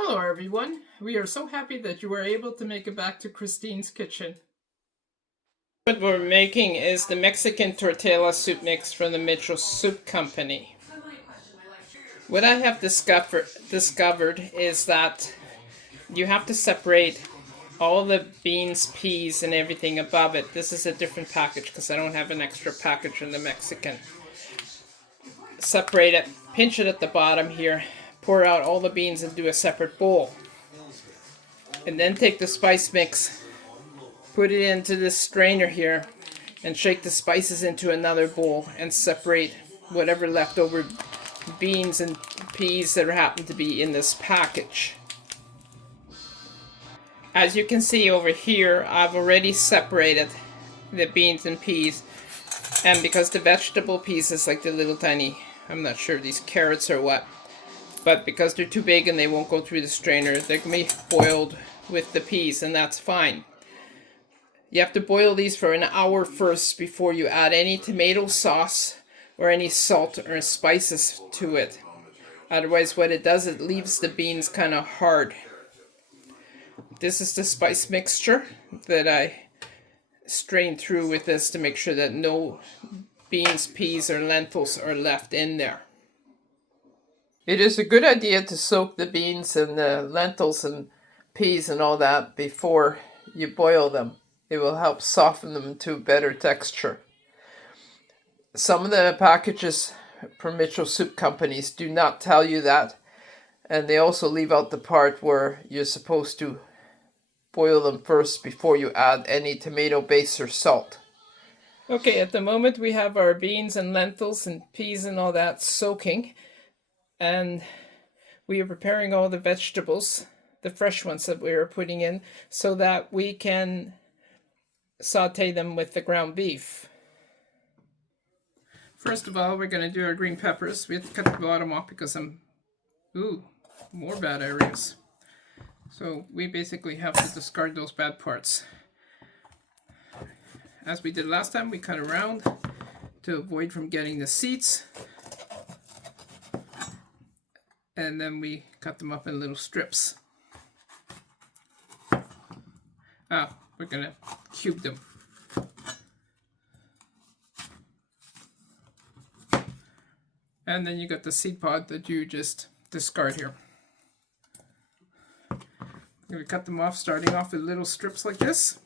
Hello everyone, we are so happy that you were able to make it back to Christine's kitchen. What we're making is the Mexican tortilla soup mix from the Mitchell Soup Company. What I have discovered is that you have to separate all the beans, peas, and everything above it. This is a different package because I don't have an extra package in the Mexican. Separate it, pinch it at the bottom here, pour out all the beans and do a separate bowl. And then take the spice mix, put it into this strainer here, and shake the spices into another bowl and separate whatever leftover beans and peas that happen to be in this package. As you can see over here, I've already separated the beans and peas, and because the vegetable pieces, like the little tiny, I'm not sure these carrots or what, but because they're too big and they won't go through the strainer, they can be boiled with the peas, and that's fine. You have to boil these for an hour first before you add any tomato sauce or any salt or spices to it. Otherwise, what it does, it leaves the beans kind of hard. This is the spice mixture that I strained through with this to make sure that no beans, peas, or lentils are left in there. It is a good idea to soak the beans and the lentils and peas and all that before you boil them. It will help soften them to a better texture. Some of the packages from Mitchell Soup Companies do not tell you that, and they also leave out the part where you're supposed to boil them first before you add any tomato base or salt. Okay, at the moment we have our beans and lentils and peas and all that soaking, and we are preparing all the vegetables, the fresh ones that we are putting in, so that we can saute them with the ground beef. First of all, we're going to do our green peppers. We have to cut the bottom off because more bad areas. So we basically have to discard those bad parts. As we did last time, we cut around to avoid from getting the seeds. And then we cut them up in little strips. We're going to cube them. And then you got the seed pod that you just discard here. I'm going to cut them off, starting off with little strips like this.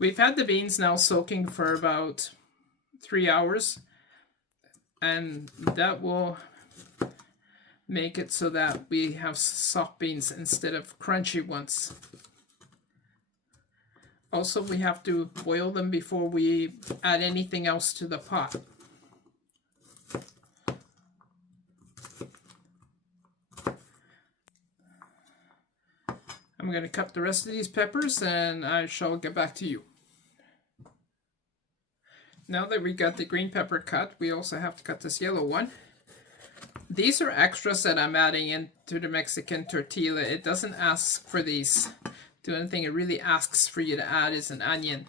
We've had the beans now soaking for about 3 hours, and that will make it so that we have soft beans instead of crunchy ones. Also, we have to boil them before we add anything else to the pot. I'm going to cut the rest of these peppers and I shall get back to you. Now that we got the green pepper cut, we also have to cut this yellow one. These are extras that I'm adding into the Mexican tortilla. It doesn't ask for these. The only thing it really asks for you to add is an onion.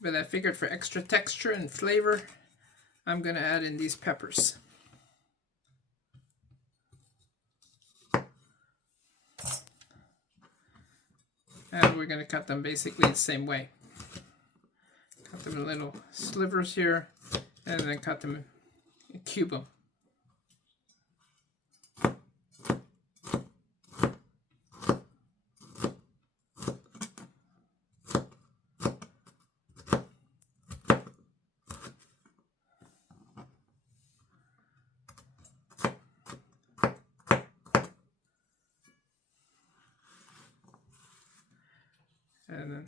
But I figured for extra texture and flavor, I'm going to add in these peppers. And we're going to cut them basically the same way. Cut them in little slivers here, and then cut them and cube them. And then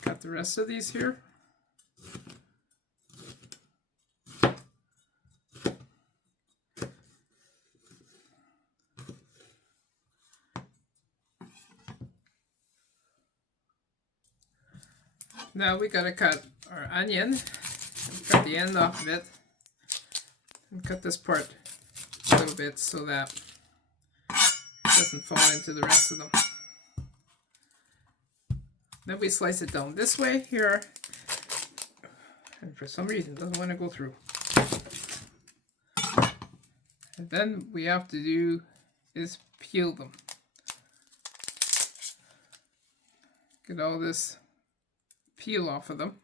cut the rest of these here. Now we gotta cut our onion, cut the end off of it, and cut this part a little bit so that doesn't fall into the rest of them. Then we slice it down this way here, and for some reason it doesn't want to go through. And then we have to do is peel them. Get all this peel off of them.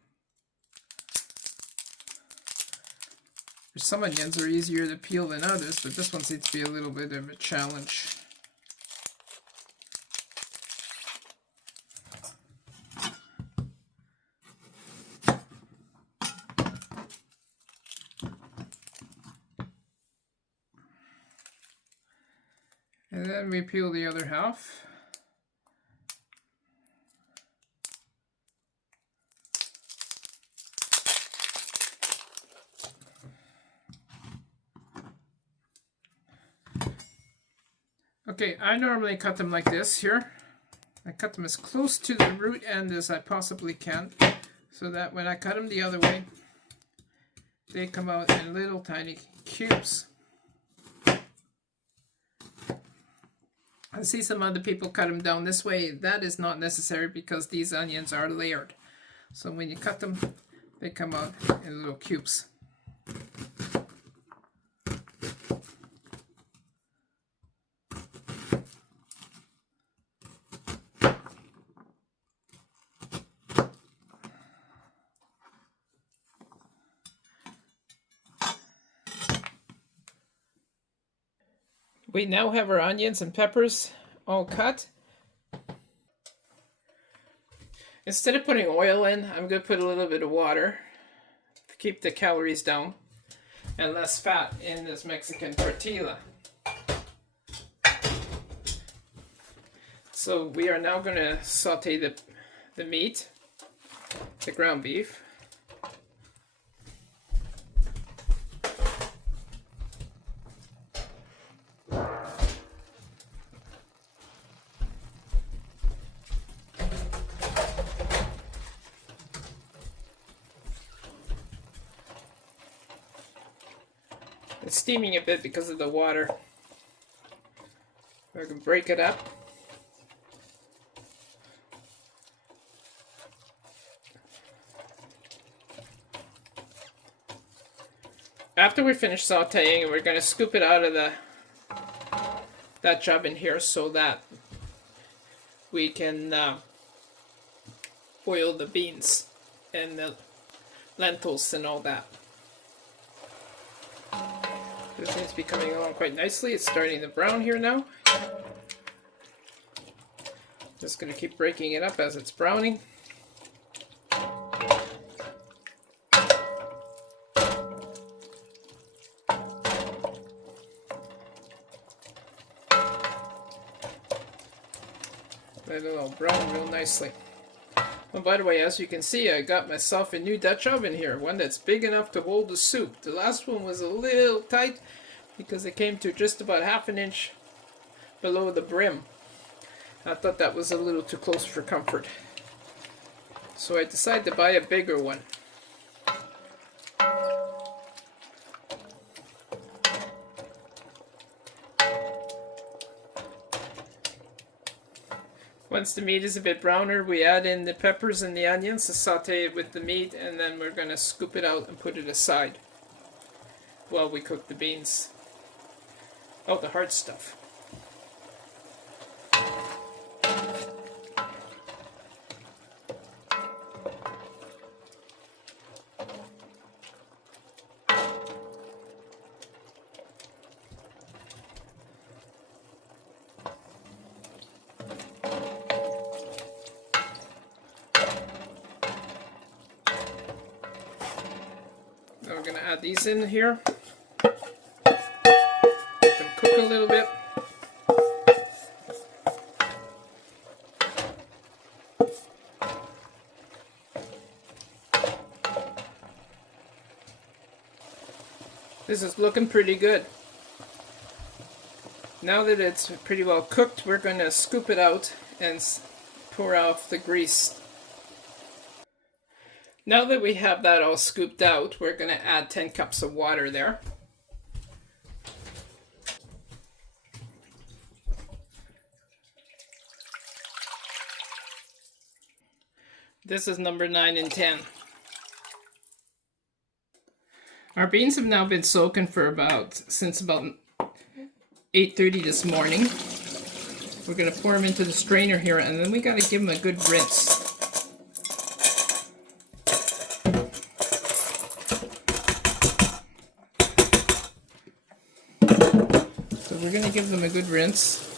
Some onions are easier to peel than others, but this one seems to be a little bit of a challenge. And then we peel the other half. Okay, I normally cut them like this here. I cut them as close to the root end as I possibly can, so that when I cut them the other way, they come out in little tiny cubes. I see some other people cut them down this way. That is not necessary because these onions are layered. So when you cut them, they come out in little cubes. We now have our onions and peppers all cut. Instead of putting oil in, I'm going to put a little bit of water to keep the calories down and less fat in this Mexican tortilla. So we are now going to saute the meat, the ground beef. It's steaming a bit because of the water. I can break it up. After we finish sauteing, we're going to scoop it out of that job in here so that we can boil the beans and the lentils and all that. This seems to be coming along quite nicely. It's starting to brown here now. Just going to keep breaking it up as it's browning. Let it all brown real nicely. Oh, by the way, as you can see, I got myself a new Dutch oven here, one that's big enough to hold the soup. The last one was a little tight because it came to just about ½ an inch below the brim. I thought that was a little too close for comfort. So I decided to buy a bigger one. Once the meat is a bit browner, we add in the peppers and the onions to saute it with the meat, and then we're going to scoop it out and put it aside while we cook the beans. Oh, the hard stuff. Now we're going to add these in here. Let them cook a little bit. This is looking pretty good. Now that it's pretty well cooked, we're going to scoop it out and pour off the grease. Now that we have that all scooped out, we're going to add 10 cups of water there. This is number 9 and 10. Our beans have now been soaking for since about 8:30 this morning. We're going to pour them into the strainer here, and then we got to give them a good rinse. So we're going to give them a good rinse.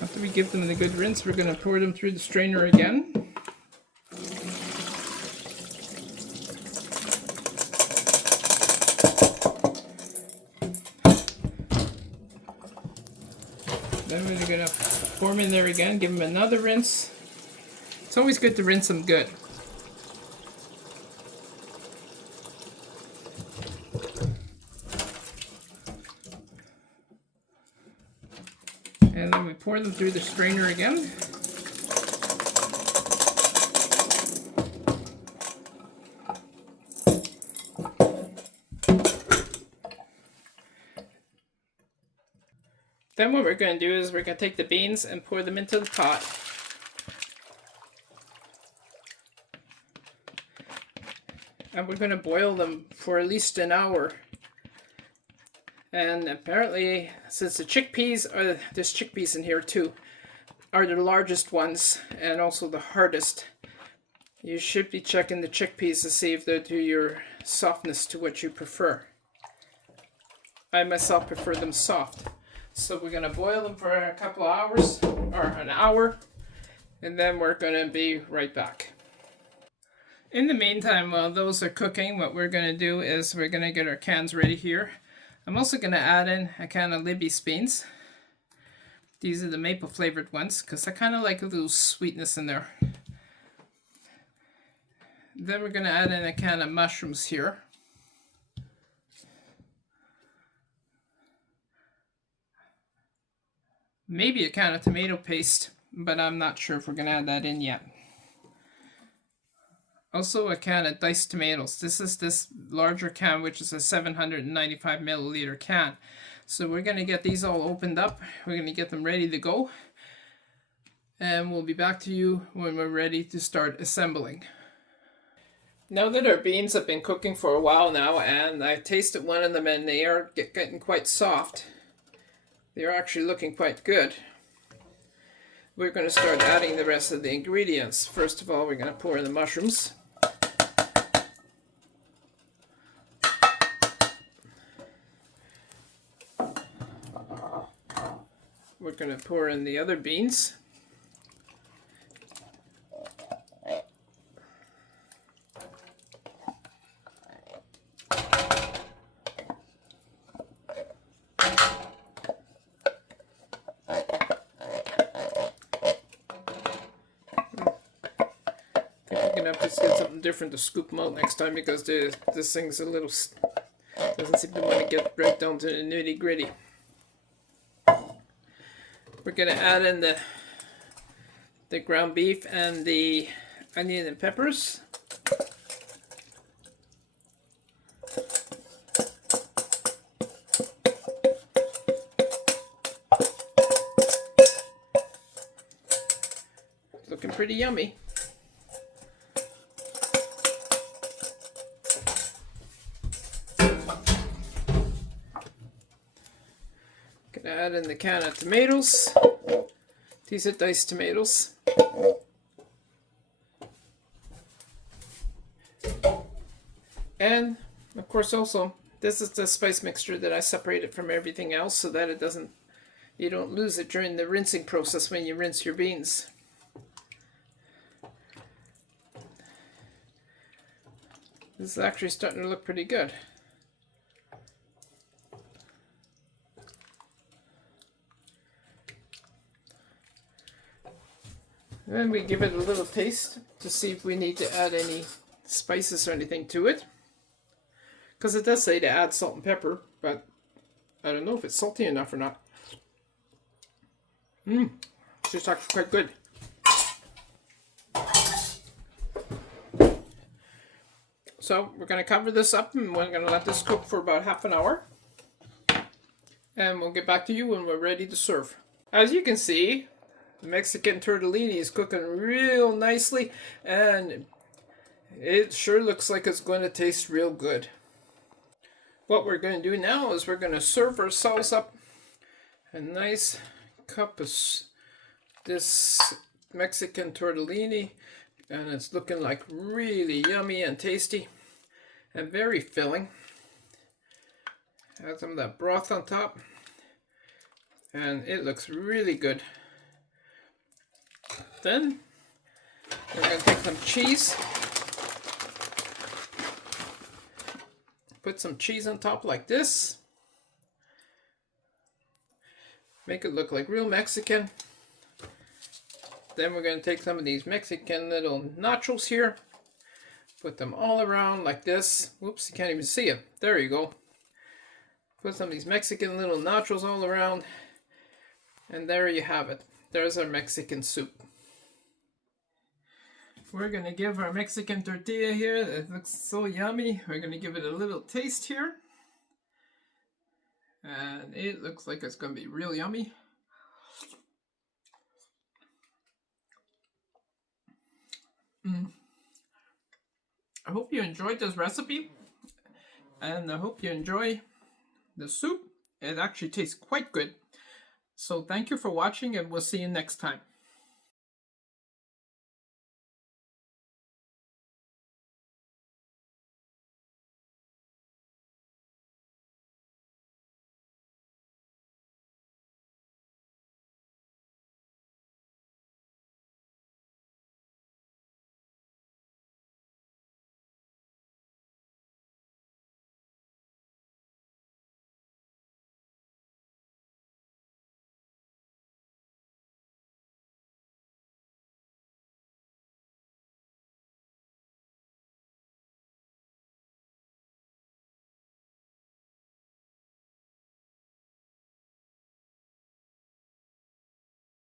After we give them a good rinse, we're going to pour them through the strainer again. Then we're going to pour them in there again, give them another rinse. It's always good to rinse them good. And then we pour them through the strainer again. Then what we're going to do is we're going to take the beans and pour them into the pot. And we're going to boil them for at least an hour. And apparently, since the chickpeas there's chickpeas in here too, are the largest ones and also the hardest. You should be checking the chickpeas to see if they're to your softness to what you prefer. I myself prefer them soft. So we're going to boil them for a couple of hours, or an hour, and then we're going to be right back. In the meantime, while those are cooking, what we're going to do is we're going to get our cans ready here. I'm also going to add in a can of Legumes beans. These are the maple flavored ones because I kind of like a little sweetness in there. Then we're going to add in a can of mushrooms here. Maybe a can of tomato paste, but I'm not sure if we're going to add that in yet. Also a can of diced tomatoes. This is this larger can, which is a 795 milliliter can. So we're going to get these all opened up. We're going to get them ready to go. And we'll be back to you when we're ready to start assembling. Now that our beans have been cooking for a while now, and I tasted one of them and they are getting quite soft. They're actually looking quite good. We're going to start adding the rest of the ingredients. First of all, we're going to pour in the mushrooms. We're going to pour in the other beans. Just get something different to scoop them out next time because this thing's a little doesn't seem to want to get right down to the nitty gritty. We're gonna add in the ground beef and the onion and peppers. Looking pretty yummy. Gonna add in the can of tomatoes. These are diced tomatoes. And of course also, this is the spice mixture that I separated from everything else so that you don't lose it during the rinsing process when you rinse your beans. This is actually starting to look pretty good. Then we give it a little taste to see if we need to add any spices or anything to it. Because it does say to add salt and pepper, but I don't know if it's salty enough or not. It's just actually quite good. So we're going to cover this up and we're going to let this cook for about half an hour. and we'll get back to you when we're ready to serve. As you can see, the Mexican tortellini is cooking real nicely, and it sure looks like it's going to taste real good. What we're going to do now is we're going to serve ourselves up a nice cup of this Mexican tortellini, and it's looking like really yummy and tasty and very filling. Add some of that broth on top, and it looks really good. Then we're going to take some cheese, put some cheese on top like this, make it look like real Mexican. Then we're going to take some of these Mexican little nachos here, put them all around like this. Whoops, you can't even see it. There you go. Put some of these Mexican little nachos all around, and there you have it. There's our Mexican soup. We're going to give our Mexican tortilla here, it looks so yummy, we're going to give it a little taste here. And it looks like it's going to be real yummy. I hope you enjoyed this recipe, and I hope you enjoy the soup. It actually tastes quite good. So thank you for watching, and we'll see you next time.